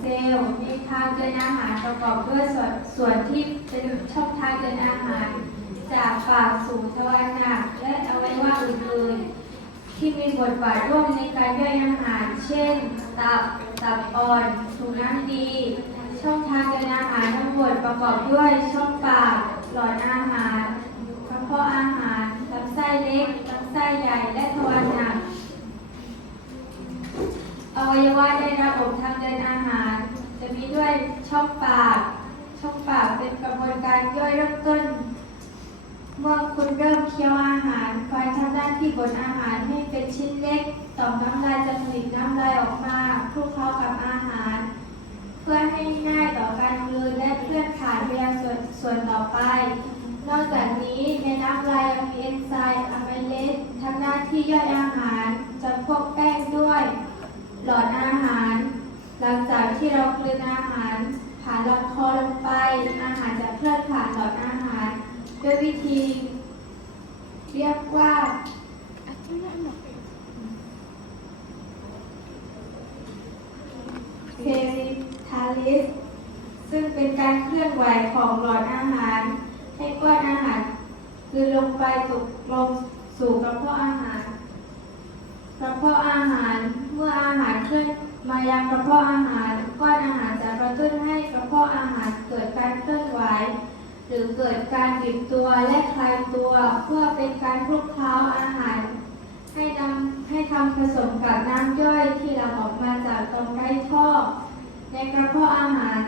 เซลล์ในทางเดินอาหารประกอบด้วยส่วนส่วนที่เป็นช่องทางเดินอาหาร จากปากสู่ทวารหนักและอวัยวะอื่นๆที่มีบทบาทร่วมในการย่อยอาหาร เช่น ตับ ตับอ่อนถุงน้ำดี ช่องทางเดินอาหารทั้งหมดประกอบด้วยช่องปากหลอดอาหารกระเพาะอาหารลำไส้เล็กลำไส้ใหญ่และทวารหนัก อวัยวะในระบบทางเดินอาหาร จะมีด้วยช่องปาก ช่องปากเป็นกระบวนการย่อยเริ่มต้น เมื่อคุณเริ่มเคี้ยวอาหารคอยทำหน้าที่บดอาหารให้เป็นชิ้นเล็ก ต่อมน้ำลายจะผลิตน้ำลายออกมาคลุกเคล้ากับอาหาร เพื่อให้ง่ายต่อการกลืนและเคลื่อนผ่านไปยังส่วนส่วนต่อไป นอกจากนี้ในน้ำลายยังมีเอนไซม์อะไมเลสทำหน้าที่ย่อยอาหารจำพวกแป้งด้วย หลอดอาหาร หลังจากที่เรากลืนอาหาร ผ่านลำคอลงไป อาหารจะเคลื่อนผ่านหลอดอาหาร ด้วยวิธี เรียกว่าเพริทาลิสซึ่งเป็นการเคลื่อนไหวของหลอดอาหาร ให้ก้อนอาหารคือลงไปตกลงสู่กระเพาะอาหาร กระเพาะอาหาร เมื่ออาหารเคลื่อนมายังกระเพาะอาหารก้อนอาหารจะกระตุ้นให้กระเพาะอาหารเกิดการเคลื่อนไหวหรือเกิดการบิดตัวและคลายตัวเพื่อเป็นการคลุกเคล้าอาหาร ให้นำให้ทำผสมกับน้ำย่อยที่เราออกมาจากตรงไร้ท่อ ในกระเพาะอาหาร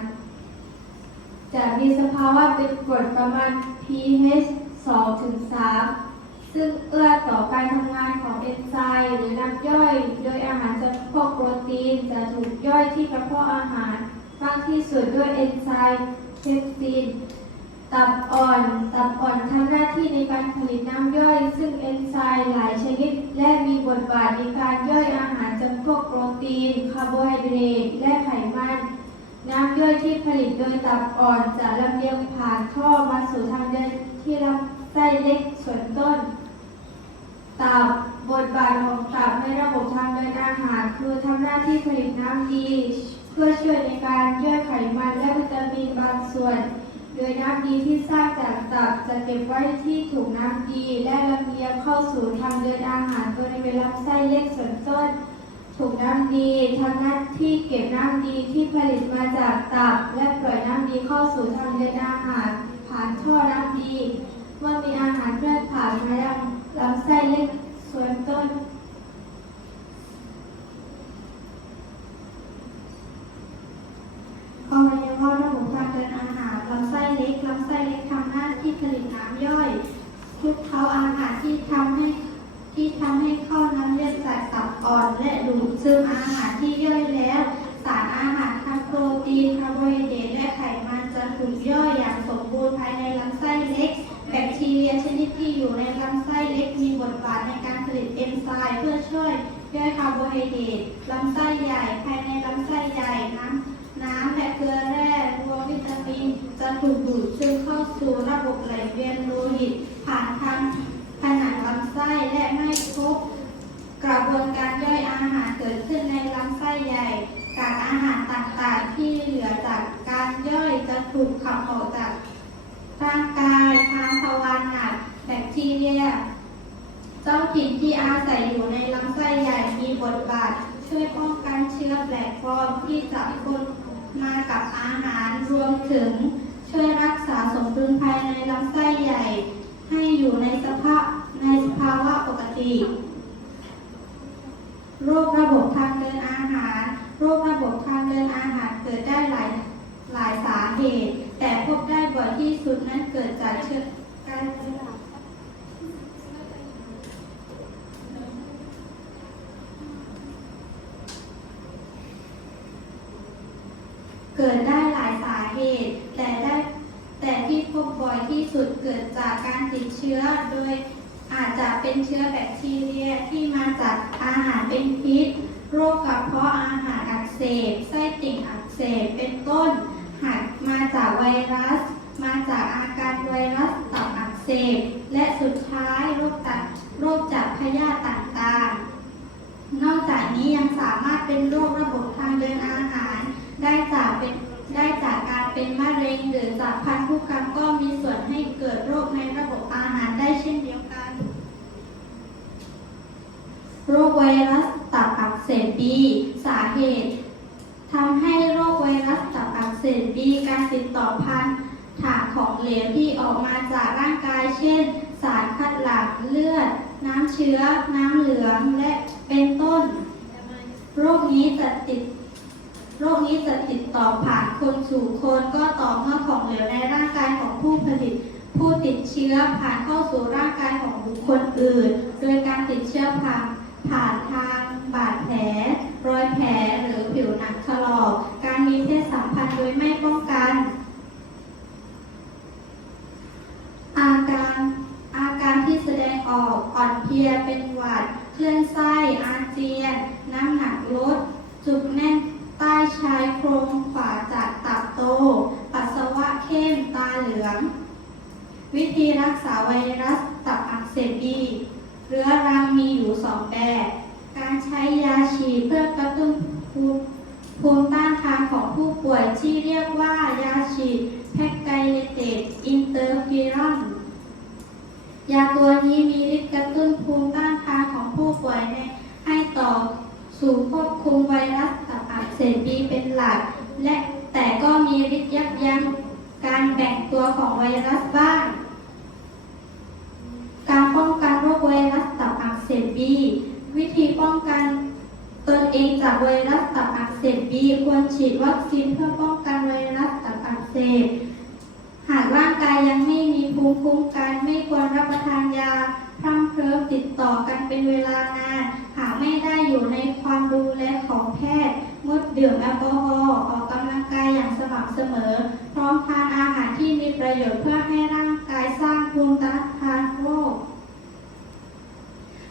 จะมีสภาวะเป็นกรดประมาณ pH 2ถึง3 ซึ่งเอื้อต่อการทำงานของเอนไซม์หรือน้ำย่อย โดยอาหารจำพวกโปรตีนจะถูกย่อยที่กระเพาะอาหารมากที่สุดด้วยเอนไซม์เพปตินตับอ่อน ตับอ่อนทำหน้าที่ในการผลิตน้ำย่อย ซึ่งเอนไซม์หลายชนิด และมีบทบาทในการย่อยอาหารจำพวกโปรตีน คาร์โบไฮเดรต และไขมัน น้ำย่อยที่ผลิตโดยตับอ่อนจะลำเลียงผ่านท่อมาสู่ทางเดินที่ลำไส้เล็กส่วนต้น ตับบทบาทของตับในระบบทางเดินอาหารคือทำหน้าที่ผลิตน้ำดี เพื่อช่วยในการย่อยไขมันและวิตามินบางส่วน โดยน้ำดีที่สร้างจากตับจะเก็บไว้ที่ถุงน้ำดี และลำเลียงเข้าสู่ทางเดินอาหารบริเวณลำไส้เล็กส่วนต้นถุงน้ำดีทำหน้าที่เก็บน้ำดีที่ผลิตมาจากตับ และปล่อยน้ำดีเข้าสู่ทางเดินอาหารผ่านท่อน้ำดี เมื่อมีอาหารเคลื่อนผ่านมายังลำไส้เล็กส่วนต้นอวัยวะระบบทางเดินอาหารลำไส้เล็กลำไส้เล็กทำหน้าที่ผลิตน้ำย่อยคลุกเคล้าอาหารที่ทำให้ที่ทำให้เข้าน้ำเลือดจากตับอ่อน และดูดซึมอาหารที่ย่อยแล้ว สารอาหารทั้งโปรตีนคาร์โบไฮเดรตและไขมันจะถูกย่อย ทบาทในการผลิตเอนไซม์เพื่อช่วยย่อยคาร์โบไฮเดรตลำไส้ใหญ่ ภายในลำไส้ใหญ่น้ำน้ำและเกลือแร่รวมวิตามิน จะถูกดูดซึมเข้าสู่ระบบไหลเวียนโลหิต ผ่านทางผนังลำไส้และไม่พบกระบวนการย่อยอาหารเกิดขึ้นในลำไส้ใหญ่กากอาหารต่างๆที่เหลือจากการย่อยจะถูกขับออกจากร่างกายทางทวารหนักแบคทีเรีย เจ้าถิ่นที่ อาศัยอยู่ในลำไส้ใหญ่มีบทบาท ช่วยป้องกันเชื้อแปลกปลอมที่จะปนมากับอาหารรวมถึง ช่วยรักษาสมดุลภายในลำไส้ใหญ่ ให้อยู่ในสภาพในสภาวะปกติ โรคระบบทางเดินอาหาร โรคระบบทางเดินอาหารเกิดได้หลายหลายสาเหตุ แต่พบได้บ่อยที่สุดนั้นเกิดจากเชื้อการ เกิดได้หลายสาเหตุ แต่ได้แต่ที่พบบ่อยที่สุดเกิดจากการติดเชื้อ โดยอาจจะ เป็นเชื้อแบคทีเรียที่มาจากอาหารเป็นพิษ โรคกระเพาะอาหารอักเสบ ไส้ติ่งอักเสบ เป็นต้น หากมาจากไวรัส มาจากอาการไวรัสตับอักเสบ และสุดท้ายโรคตับโรคจากพยาธิต่างๆ นอกจากนี้ยังสามารถเป็นโรคระบบทางเดินอาหาร ได้จากเป็นมะเร็งหรือจากพันธุกรรมก็มีส่วนให้เกิดโรคในระบบอาหารได้เช่นเดียวกัน โรคไวรัสตับอักเสบบีสาเหตุทำให้โรคไวรัสตับอักเสบบีการติดต่อพันถาของเหลวที่ออกมาจากร่างกาย เช่น สารคัดหลั่งเลือด น้ำเชื้อ น้ำเหลือง และเป็นต้น โรคนี้จะติด โรคนี้จะติดต่อผ่านคนสู่คนก็ต่อเมื่อของเหลวในร่างกายของผู้ผลิตผู้ติดเชื้อผ่านเข้าสู่ร่างกายของบุคคลอื่น โดยการติดเชื้อผ่าน ผ่านทางบาดแผล รอยแผลหรือผิวหนังถลอก การมีเพศสัมพันธ์โดยไม่ป้องกัน อาการอาการที่แสดงออกอ่อนเพลียเป็นหวัด เคลื่อนไส้ อาเจียน น้ำหนักลด จุกแน่นใต้ชายโครงขวาจากตับโต ปัสสาวะเข้มตาเหลือง วิธีรักษาไวรัสตับอักเสบบี เรื้อรังมีอยู่สองแบบ การใช้ยาฉีดเพื่อกระตุ้นภูมิภูมิต้านทานของผู้ป่วยที่เรียกว่ายาฉีดแพคไกเลเตดอินเตอร์ฟิรอน ยาตัวนี้มีฤทธิ์กระตุ้นภูมิต้านทานของผู้ป่วยในให้ต่อสู่ควบคุมไวรัสตับอักเสบบีเป็นหลัก และแต่ก็มีฤทธิ์ยับยั้งการแบ่งตัวของไวรัสบ้าง การป้อง วิธีป้องกันตนเองจากไวรัสตับอักเสบบีควรฉีดวัคซีนเพื่อป้องกันไวรัสตับอักเสบหากร่างกายยังไม่มีภูมิคุ้มกันไม่ควรรับประทานยาพร่ำเพรื่อติดต่อกันเป็นเวลานาน หากไม่ได้อยู่ในความดูแลของแพทย์งดดื่มแอลกอฮอล์ออกกำลังกายอย่างสม่ำเสมอ พร้อมทานอาหารที่มีประโยชน์เพื่อให้ร่างกายสร้างภูมิต้านทานโรค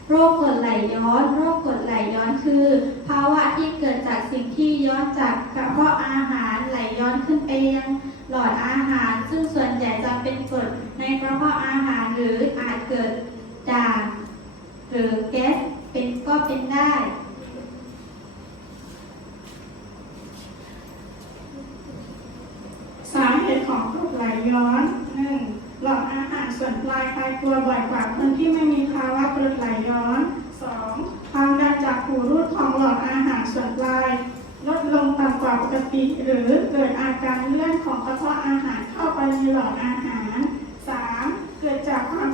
โรคกรดไหลย้อน โรคกรดไหลย้อนคือ ภาวะที่เกิดจากสิ่งที่ย้อนจากกระเพาะอาหารไหลย้อนขึ้นไปยังหลอดอาหาร ซึ่งส่วนใหญ่จะเป็นกรดในกระเพาะอาหารหรืออาจเกิดด่างหรือแก๊สเป็นก็เป็นได้สาเหตุของกรดไหลย้อน หลอดอาหารส่วนปลายคลายตัวบ่อยกว่าคนที่ไม่มีภาวะกรดไหลย้อน 2. ความดันจากหูรูดของหลอดอาหารส่วนปลาย ลดลงต่ำกว่าปกติ หรือเกิดอาการเลื่อนของกระเพาะอาหารเข้าไปในหลอดอาหาร 3. เกิดจากความ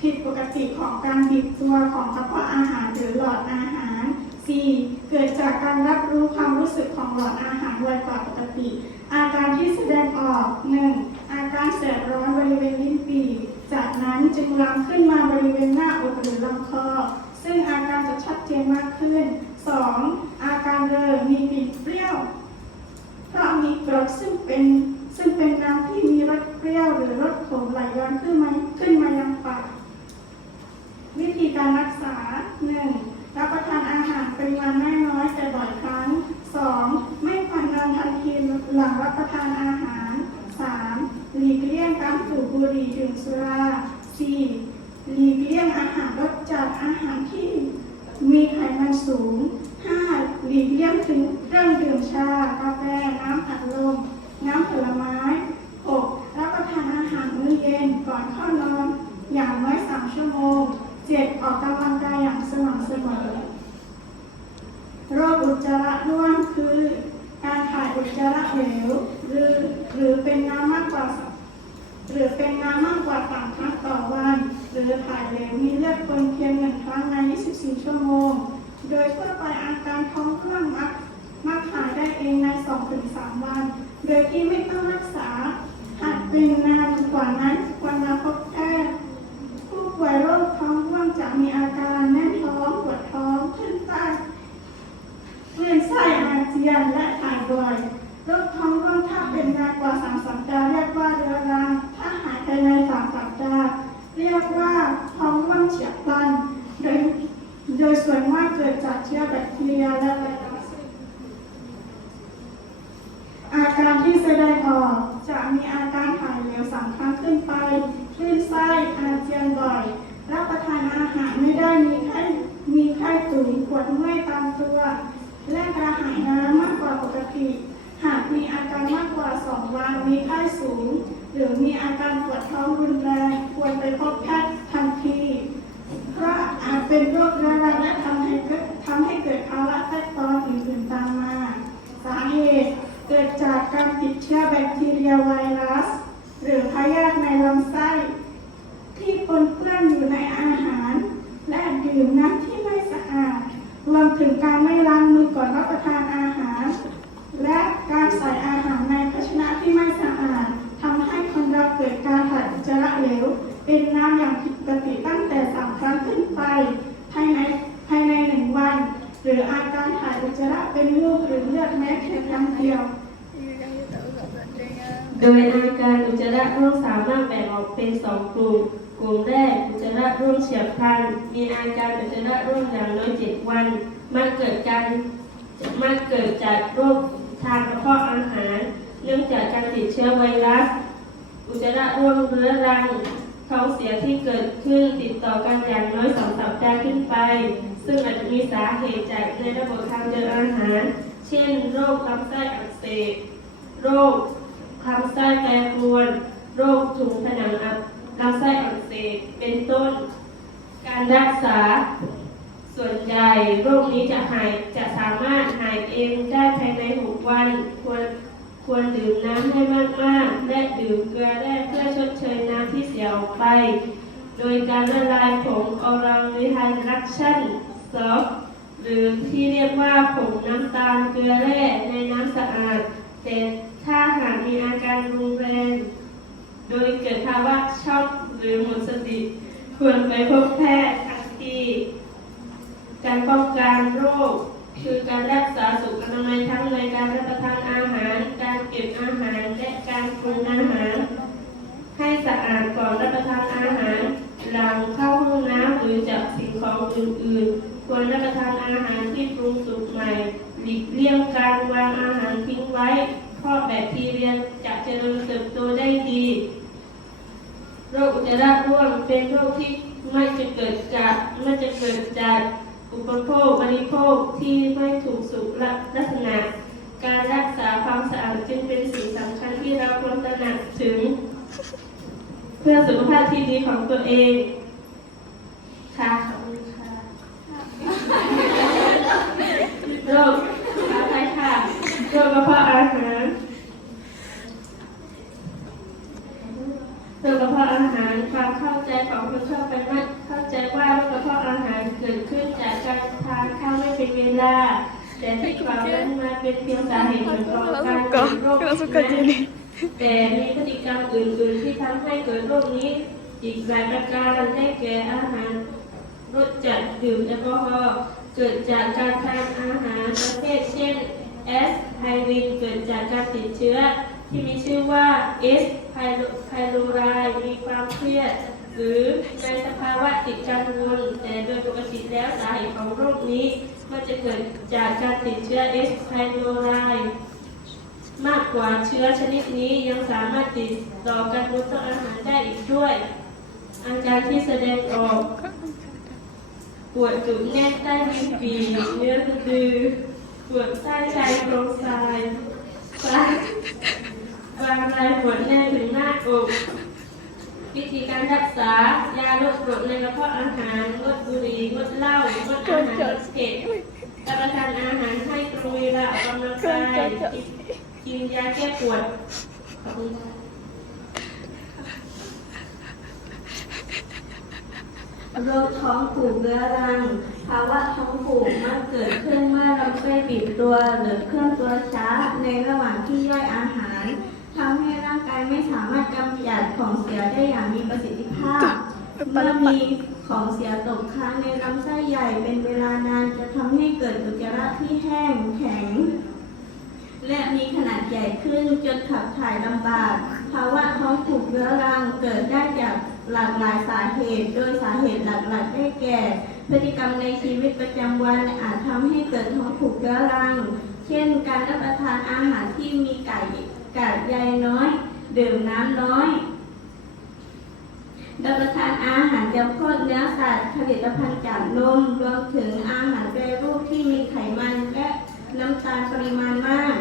ผิดปกติของการบีบตัวของกระเพาะอาหารหรือหลอดอาหาร 4. เกิดจากการรับรู้ความรู้สึกของหลอดอาหารไวกว่าปกติ อาการที่แสดงออก 1. าการแสบร้อนบริเวณลิ้นปี่จากนั้นจึงลามขึ้นมาบริเวณหน้าอกหรือลำคอ ซึ่งอาการจะชัดเจนมากขึ้น 2. อาการเรอมีกลิ่นเปรี้ยว เพราะมีกรดซึ่งเป็นซึ่งเป็นน้ำที่มีรสเปรี้ยวหรือรสขมไหลย้อนขึ้นมาขึ้นมายังปาก วิธีการรักษา 1. รับประทานอาหารปริมาณไม่น้อยแต่บ่อยครั้ง 2. ไม่ควรนอนทันทีหลังรับประทานอาหาร 3. หลีกเลี่ยงการสูบบุหรี่ดื่มสุรา 4. หลีกเลี่ยงอาหารรสจัดอาหารที่มีไขมันสูง 5. หลีกเลี่ยงถึงเครื่องดื่มชา กาแฟ น้ำอัดลม น้ำผลไม้ 6. รับประทานอาหารมื้อเย็นก่อนเข้านอน อย่างน้อย 3 ชั่วโมง 7. ออกกำลังกายอย่างสม่ำเสมอ โรคอุจจาระร่วงคือ การถ่ายอุจจาระเหลวหรือหรือเป็นน้ำมากกว่า หรือเป็นน้ำมากกว่าสามครั้งต่อวัน หรือถ่ายเหลวมีเลือดคนเพียงหนึ่งครั้งใน 24 ชั่วโมง โดยทั่วไปอาการท้องร่วงมักมักหายได้เองใน 2-3 วัน โดยที่ไม่ต้องรักษา หากเป็นนานกว่านั้นควรมาพบแพทย์ ผู้ป่วยโรคท้องร่วงจะมีอาการแน่นท้องปวดท้องขึ้นใต้คลื่นไส้อาเจียนและถ่ายบ่อย โรคท้องร่วงถ้าเป็นนานกว่าสามสัปดาห์เรียกว่าเรื้อรัง ถ้าหายภายในสามสัปดาห์เรียกว่าท้องร่วงเฉียบพลัน โดยโดยส่วนมากเกิดจากเชื้อแบคทีเรียและไวรัส อาการที่แสดงออกจะมีอาการถ่ายเหลวสามครั้งขึ้นไปคลื่นไส้อาเจียนบ่อย รับประทานอาหารไม่ได้มีไข้มีไข้ตุ่มปวดเมื่อยตามตัว และกระหายน้ำมากกว่าปกติ หาก มีอาการมากก วานมีไข้สูง หรือมีอาการปวดท้องรุนแรง ควรไปพบแพทย์ทันที เพราะอาจเป็นโรคเรื้อรังและทำให้เกิดทำให้เกิดภาวะแทรกซ้อนอื่นๆตามมา สาเหตุเกิดจากการติดเชื้อแบคทีเรียไวรัส หรือพยาธิในลำไส้ ที่ปนเปื้อนอยู่ในอาหาร และดื่มน้ำที่ไม่สะอาด รวมถึงการไม่ล้างมือก่อนรับประทานอาหาร และการใส่อาหารในภาชนะที่ไม่สะอาดทำให้คนเราเกิดการถ่ายอุจจาระเหลว เป็นน้ำอย่างผิดปกติตั้งแต่สามครั้งขึ้นไป ภายในภายในหนึ่งวัน หรืออาการถ่ายอุจจาระเป็นลูกหรือเลือ ดแม้เพียงครั้งเดียว โดยอาการอุจจาระร่วงสามารถแบ่งออกเป็นสองกลุ่ม กลุ่มแรกอุจจาระร่วงเฉียบพลัน มีอาการอุจจาระร่วงอย่างน้อยเจ็ดวัน มันเกิดการมันเกิดจากโรคทางกระเพาะอาหาร เนื่องจากการติดเชื้อไวรัส อุจจาระร่วงเรื้อรังท้องเสียที่เกิดขึ้นติดต่อกันอย่างน้อยสองสัปดาห์ขึ้นไป ซึ่งอาจจะมีสาเหตุจากในระบบทางเดินอาหาร เช่น โรคลำไส้อักเสบ โรคลำไส้แปรปรวน โรคถุงผนังอักลำไส้อักเสบ เป็นต้น การรักษา ส่วนใหญ่โรคนี้จะหาย จะสามารถหายเองได้ภายใน 6 วัน ควรควรดื่มน้ำให้มากๆ และดื่มเกลือแร่เพื่อชดเชยน้ำที่เสียออกไป โดยการละลายผงออรัลวิไฮรักชั่นซอฟ หรือที่เรียกว่าผงน้ำตาลเกลือแร่ในน้ำสะอาด แต่ถ้าหากมีอาการรุนแรง โดยเกิดภาวะช็อกหรือหมดสติ ควรไปพบแพทย์ทันทีการป้องกันโรค คือการรักษาสุขอนามัยทั้งในการรับประทานอาหาร การเก็บอาหารและการปรุงอาหาร ให้สะอาดก่อนรับประทานอาหารหลังเข้าห้องน้ำหรือจับสิ่งของอื่นๆ ควรรับประทานอาหารที่ปรุงสุกใหม่ หลีกเลี่ยงการวางอาหารทิ้งไว้ เพราะแบคทีเรียจะเจริญเติบโตได้ดี โรคอุจจาระร่วงเป็นโรคที่ไม่จะเกิดจากไม่จะเกิดจากอุปโภคบริโภคที่ไม่ถูกสุขลักษณะ การรักษาความสะอาดจึงเป็นสิ่งสำคัญที่เราควรตระหนักถึง เพื่อสุขภาพที่ดีของตัวเอง ค่ะขอบคุณค่ะโรคอะไรค่ะโรคกระเพาะอาหาร โรคกระเพาะอาหารความเข้าใจของคนทั่วไปมักเข้าใจว่าโรคกระเพาะอาหารเกิดขึ้นจากการทานข้าวไม่เป็นเวลา แต่ที่ความนั้นมาเป็นเพียงสาเหตุหนึ่งของการเกิดโรคนั้นแต่มีพฤติกรรมอื่นๆที่ทำให้เกิดโรคนี้ อีกหลายประการได้แก่อาหารรสจัดดื่มแอลกอฮอล์เกิดจากการทานอาหารประเภทเช่นแอสไพรินเกิดจากการติดเชื้อ ที่มีชื่อว่าเอสไพโลไรมีความเครียด หรือในสภาวะติดกังวลแต่โดยปกติแล้วสาเหตุของโรคนี้มันจะเกิดจากการติดเชื้อเอสไพโลไร มากกว่าเชื้อชนิดนี้ยังสามารถติดต่อกันบนโต๊ะอาหารได้อีกด้วย อาการที่แสดงออก ปวดจุดแน่นใต้ลิ้นปีเนื้อสะดือปวดใต้ชายโครงซ้ายซ้ายบางรายปวดแน่นถึงหน้าอกวิธีการรักษายาลดกรดในกระเพาะอาหารงดบุหรี่งดเหล้างดอาหารรสเผ็ดรับประทานอาหารให้ตรงเวลาออกกำลังกาย กินกินยาแก้ปวดขอบคุณค่ะโรคท้องผูกเรื้อรัง ภาวะท้องผูกมักเกิดขึ้นเมื่อลำไส้บีบตัวหรือเคลื่อนตัวช้าในระหว่างที่ย่อยอาหารทำให้ร่างกายไม่สามารถกำจัดของเสียได้อย่างมีประสิทธิภาพเมื่อมีของเสียตกค้างในลำไส้ใหญ่เป็นเวลานานจะทำให้เกิดอุจจาระที่แห้งแข็ง และมีขนาดใหญ่ขึ้นจนขับถ่ายลำบาก ภาวะท้องผูกเรื้อรังเกิดได้จากหลากหลายสาเหตุ โดยสาเหตุหลักๆได้แก่ พฤติกรรมในชีวิตประจำวันอาจทำให้เกิดท้องผูกเรื้อรัง เช่น การรับประทานอาหารที่มีไก่กากใยน้อย ดื่มน้ำน้อยรับประทานอาหารจำพวกเนื้อสัตว์ผลิตภัณฑ์จากนมรวมถึงอาหารแปรรูปที่มีไขมัน น้ำตาลปริมาณมาก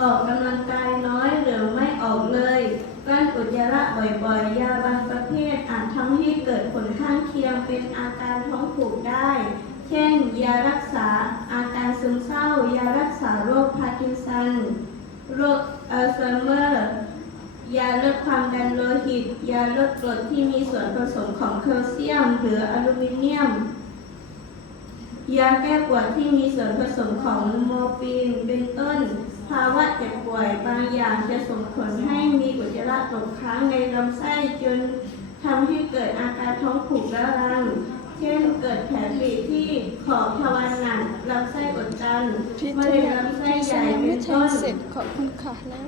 ออกกำลังกายน้อยหรือไม่ออกเลยกลั้นอุจจาระบ่อยๆ ยาบางประเภทอาจทำให้เกิดผลข้างเคียงเป็นอาการท้องผูกได้ เช่น ยารักษาอาการซึมเศร้า ยารักษาโรคพาร์กินสัน โรคอัลไซเมอร์ ยาลดความดันโลหิต ยาลดกรดที่มีส่วนผสมของแคลเซียม หรืออลูมิเนียม ยาแก้ปวดที่มีส่วนผสมของโมฟีนเป็นต้น ภาวะเจ็บป่วยบางอย่างจะส่งผลให้มีอุจจาระตกค้างในลำไส้จนทำให้เกิดอาการท้องผูกและรัง เช่นเกิดแผลผลิที่ขอบทวารหนักลำไส้อุดตันมะเร็งลำไส้ใหญ่เป็นทต้นเสร็จขอบคุณค่ะแล้ว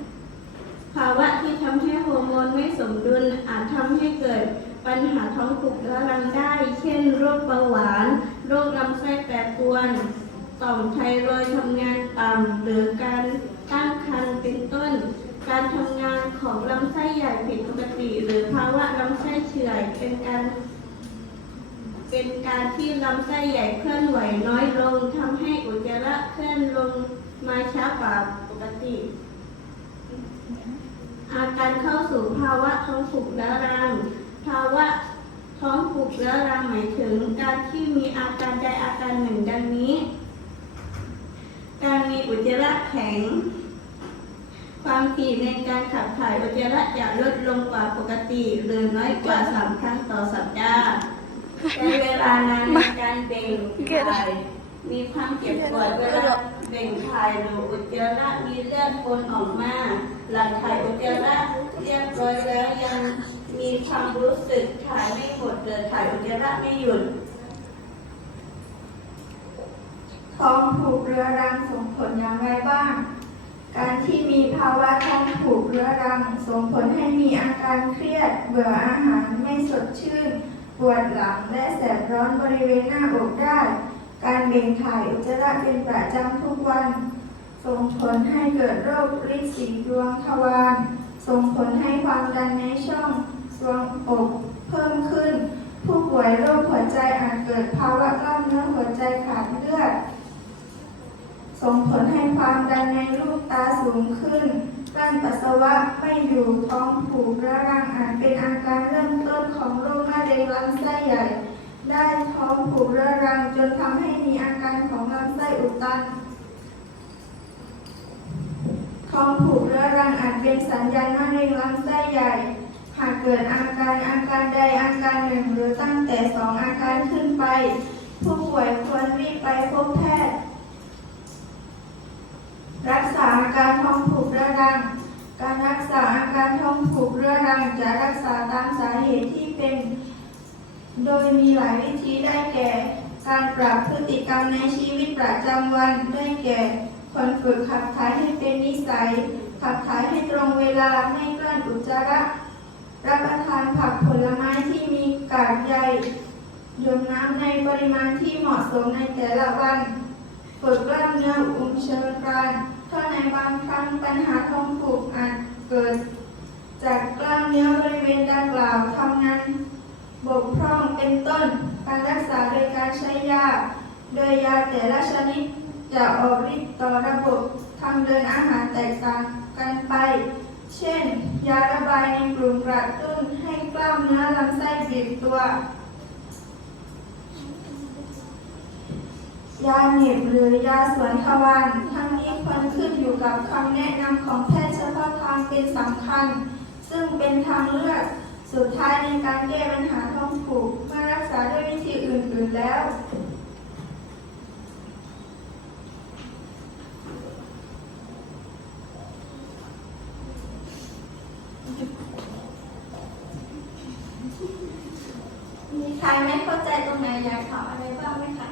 ภาวะที่ทำให้ฮอร์โมนไม่สมดุลอาจทำให้เกิดปัญหาท้องผูกและรังได้ เช่นโรคเบาหวาน โรคลำไส้แปรปรวนต่อมไทรอยด์ทำงานต่ำหรือการตั้งครรภ์เป็นต้น การทำงานของลำไส้ใหญ่ผิดปกติ หรือภาวะลำไส้เฉื่อยเป็นการเป็นการที่ลำไส้ใหญ่เคลื่อนไหวน้อยลงทำให้อุจจาระเคลื่อนลงมาช้ากว่าปกติ อาการเข้าสู่ภาวะท้องผูกเรื้อรังภาวะ ท้องผูกเรื้อรังหมายถึง การที่มีอาการใดอาการหนึ่งดังนี้ การมีอุจจาระแข็ง ความถี่ในการขับถ่ายอุจจาระจะลดลงกว่าปกติ หรือน้อยกว่า3ครั้งต่อสัปดาห์ใช้เวลานานในการเบ่งถ่ายมีความเจ็บปวดเวลาเบ่งถ่ายหรืออุจจาระมีเลือดปนออกมา หลังถ่ายอุจจาระเรียบร้อยแล้วยัง มีความรู้สึกถ่ายไม่หมดหรือถ่ายอุจจาระไม่หยุดท้องผูกเรื้อรังส่งผลอย่างไรบ้าง การที่มีภาวะท้องผูกเรื้อรังส่งผลให้มีอาการเครียด เบื่ออาหารไม่สดชื่น ปวดหลังและแสบร้อนบริเวณหน้าอกได้ การเบ่งถ่ายอุจจาระเป็นประจำทุกวัน ส่งผลให้เกิดโรคริดสีดวงทวารส่งผลให้ความดันในช่อง ทรวงอกเพิ่มขึ้น ผู้ป่วยโรคหัวใจอาจเกิดภาวะกล้ามเนื้อหัวใจขาดเลือด ส่งผลให้ความดันในลูกตาสูงขึ้นกลั้นปัสสาวะไม่อยู่ท้องผูกระรังอาจเป็นอาการเริ่มต้นของโรคมะเร็งลำไส้ใหญ่ ได้ท้องผูกระรังจนทำให้มีอาการของลำไส้อุดตันท้องผูกเรื้อรังอาจเป็นสัญญาณมะเร็งลำไส้ใหญ่ หากเกิดอาการอาการใดอาการหนึ่ง หรือตั้งแต่สองอาการขึ้นไป ผู้ป่วยควรรีบไปพบแพทย์ รักษาอาการท้องผูกเรื้อรัง การรักษาอาการท้องผูกเรื้อรังจะรักษาตามสาเหตุที่เป็น โดยมีหลายวิธีได้แก่ การปรับพฤติกรรมในชีวิตประจำวันได้แก่คนฝึกขับถ่ายให้เป็นนิสัย ขับถ่ายให้ตรงเวลาไม่กลั้นอุจจาระ รับประทานผักผลไม้ที่มีกากใยดื่มน้ำในปริมาณที่เหมาะสมในแต่ละวัน ฝึกกล้ามเนื้ออุ้มเชิงกรานถ้าในบางครั้งปัญหาท้องผูกอาจเกิด จากกล้ามเนื้อบริเวณดังกล่าวทำงานบกพร่องเป็นต้น การรักษาโดยการใช้ยา โดยยาแต่ละชนิดจะออกฤทธิ์ต่อระบบทางเดินอาหารแตกต่างกันไป เช่น ยาระบายในกลุ่มกระตุ้นให้กล้ามเนื้อลำไส้บีบตัว ยาเหน็บหรือยาสวนทวารทั้งนี้ควรขึ้นอยู่กับคำแนะนำของแพทย์เฉพาะทางเป็นสำคัญ ซึ่งเป็นทางเลือกสุดท้ายในการแก้ปัญหาท้องผูกเมื่อรักษาด้วยวิธีอื่นๆแล้ว ใครไม่เข้าใจตรงไหนอยากถามอะไรบ้างไหมคะ